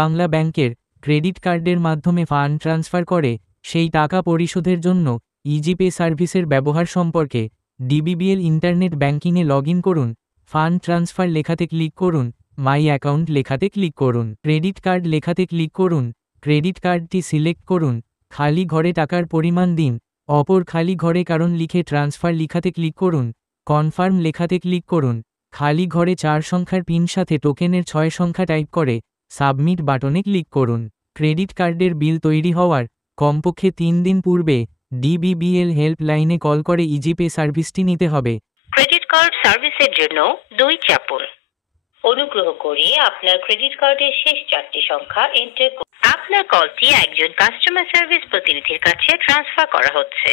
বাংলা ব্যাংকের ক্রেডিট কার্ডের মাধ্যমে ফান্ড ট্রান্সফার করে সেই টাকা পরিশোধের জন্য ইজিপে সার্ভিসের ব্যবহার সম্পর্কে ডিবিবিএল ইন্টারনেট ব্যাংকিংয়ে লগইন করুন। ফান্ড ট্রান্সফার লেখাতে ক্লিক করুন, মাই অ্যাকাউন্ট লেখাতে ক্লিক করুন, ক্রেডিট কার্ড লেখাতে ক্লিক করুন, ক্রেডিট কার্ডটি সিলেক্ট করুন, খালি ঘরে টাকার পরিমাণ দিন, অপর খালি ঘরে কারণ লিখে ট্রান্সফার লিখাতে ক্লিক করুন, কনফার্ম লেখাতে ক্লিক করুন, খালি ঘরে 4 সংখ্যার পিন সাথে টোকেনের 6 সংখ্যা টাইপ করে সাবমিট বাটনে ক্লিক করুন। ক্রেডিট কার্ডের বিল তৈরি হওয়ার কমপক্ষে 3 দিন পূর্বে ডিবিবিএল হেল্পলাইনে কল করে ইজিপে সার্ভিসটি নিতে হবে। ক্রেডিট কার্ড সার্ভিসের জন্য 2 চাপুন। অনুগ্রহ করে আপনার ক্রেডিট কার্ডের শেষ 4টি সংখ্যা এন্টার করুন। আপনার কলটি একজন কাস্টমার সার্ভিস প্রতিনিধির কাছে ট্রান্সফার করা হচ্ছে।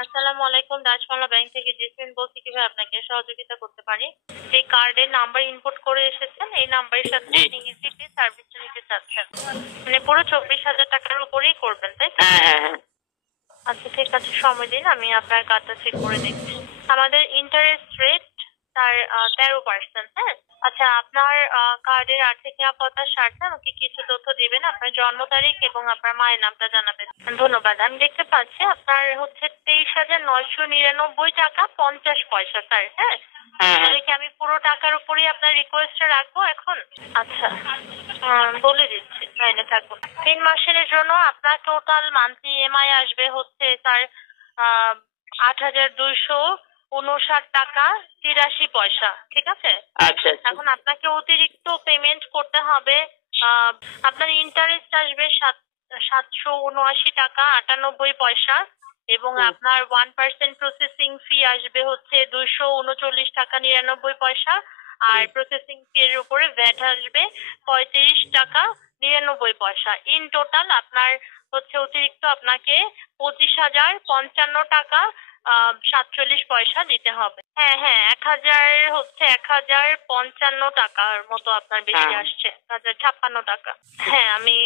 আসসালামু আলাইকুম, ডাচবাংলা ব্যাংক থেকে জেসমিন বলছি। কিভাবে আপনাকে সহযোগিতা করতে পারি? যে কার্ডের নাম্বার ইনপুট করে এসেছেন এই নাম্বারের সাথে আপনি ইজিপে সার্ভিসটা নিতে চাচ্ছেন, মানে পুরো 24,000 টাকার উপরেই করবেন, তাই তো? হ্যাঁ। আচ্ছা ঠিক আছে, সময় দিন, আমি আপনার কার্ডটা চেক করে দেখছি। আমাদের ইন্টারেস্ট রেট তার 13%। হ্যাঁ, আচ্ছা আপনার কার্ডের আর্থিক নিরাপত্তার স্বার্থে আমাকে কিছু তথ্য দিবেন, আপনার জন্ম তারিখ এবং আপনার মায়ের নামটা জানাবেন। ধন্যবাদ। আমি দেখতে পাচ্ছি আপনার হচ্ছে 23,999 টাকা 50 পয়সা, স্যার। হ্যাঁ, তাহলে কি আমি পুরো টাকার উপরেই আপনার রিকোয়েস্টটা রাখবো এখন? আচ্ছা বলে দিচ্ছি, লাইনে থাকুন। 3 মাসের জন্য আপনার টোটাল মান্থলি ইএমআই আসবে হচ্ছে স্যার 8,259 টাকা 83 পয়সা। ঠিক আছে? আচ্ছা, এখন আপনাকে অতিরিক্ত পেমেন্ট করতে হবে। আপনার ইন্টারেস্ট আসবে 779 টাকা 98 পয়সা এবং আপনার 1% প্রসেসিং ফি আসবে হচ্ছে 239 টাকা 99 পয়সা। আর প্রসেসিং ফি এর উপরে ভ্যাট আসবে 35 টাকা 99 পয়সা। ইন টোটাল আপনার হচ্ছে অতিরিক্ত আপনাকে 25,055 টাকা 47 পয়সা দিতে হবে। হ্যাঁ, 1,055 টাকার মতো আপনার বেশি আসছে, 1,056 টাকা। হ্যাঁ, আমি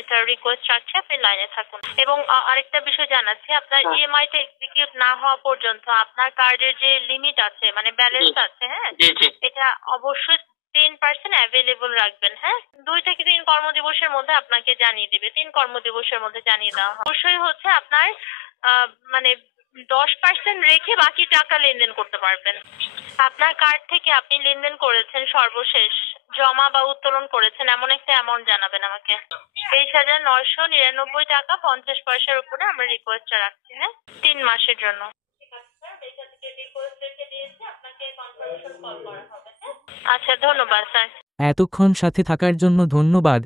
এটা রিকোয়েস্ট রাখছি, আপনি লাইনে থাকুন। এবং আরেকটা বিষয় জানাচ্ছি, আপনার ইএমআই টা এক্সিকিউট না হওয়া পর্যন্ত আপনার কার্ডের যে লিমিট আছে, মানে ব্যালেন্স আছে, হ্যাঁ, এটা অবশ্যই 10% অ্যাভেলেবল রাখবেন। হ্যাঁ, 2 থেকে 3 কর্মদিবসের মধ্যে আপনাকে জানিয়ে দিবে, 3 কর্মদিবসের মধ্যে জানিয়ে দেওয়া হবে। অবশ্যই হচ্ছে আপনার মানে 10% রেখে বাকি টাকা লেনদেন করতে পারবেন। আপনার কার্ড থেকে আপনি লেনদেন করেছেন সর্বশেষ জমা বা উত্তোলন করেছেন এমন একটা অ্যামাউন্ট জানাবেন আমাকে। 23,999 টাকা 50 পয়সার উপরে আমরা রিকোয়েস্টটা রাখছি। হ্যাঁ, 3 মাসের জন্য। ঠিক আছে স্যার, এটা থেকে রিকোয়েস্ট রেখে দিয়েছি, আপনাকে কনফার্মেশন কল করা হবে। হ্যাঁ, আচ্ছা ধন্যবাদ স্যার। এতক্ষণ সাথে থাকার জন্য ধন্যবাদ।